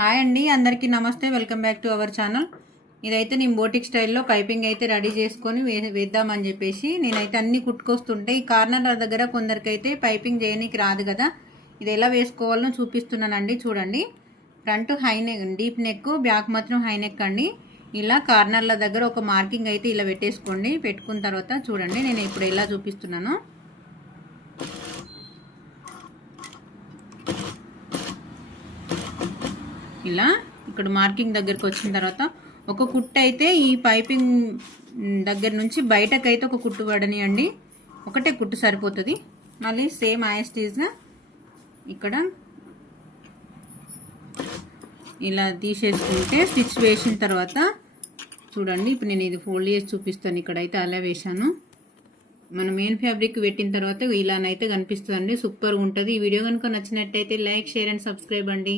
Hi అండి, అందరికీ నమస్తే. Welcome back to our channel. ఇదైతే నేను బోటిక్ స్టైల్లో పైపింగ్ అయితే రెడీ చేసుకొని వేద్దామని చెప్పేసి నేనైతే అన్ని కుట్టుకొస్తుంటే ఈ కార్నర్ల దగ్గర కొందరికైతే పైపింగ్ చేయడానికి రాదు కదా. ఇది ఎలా వేసుకోవాలో చూపిస్తున్నానండి. చూడండి, front high neck deep neck, back మాత్రం హై నెక్ అండి. ఇలా కార్నర్ల దగ్గర ఒక మార్కింగ్ అయితే ఇలా పెట్టేసుకోండి. పెట్టుకున్న తర్వాత చూడండి, నేను ఇప్పుడు ఎలా చూపిస్తున్నాను. ఇలా ఇక్కడ మార్కింగ్ దగ్గరికి వచ్చిన తర్వాత ఒక కుట్టు అయితే ఈ పైపింగ్ దగ్గర నుంచి బయటకైతే ఒక కుట్టు పడనియండి. ఒకటే కుట్టు సరిపోతుంది. మళ్ళీ సేమ్ యాస్టీజ్గా ఇక్కడ ఇలా తీసేసుకుంటే స్టిచ్ వేసిన తర్వాత చూడండి, ఇప్పుడు నేను ఇది ఫోల్డ్ చేసి చూపిస్తాను. ఇక్కడైతే అలా వేశాను. మనం మెయిన్ ఫ్యాబ్రిక్ పెట్టిన తర్వాత ఇలానైతే కనిపిస్తుందండి. సూపర్గా ఉంటుంది. ఈ వీడియో కనుక నచ్చినట్టయితే లైక్, షేర్ అండ్ సబ్స్క్రైబ్ అండి.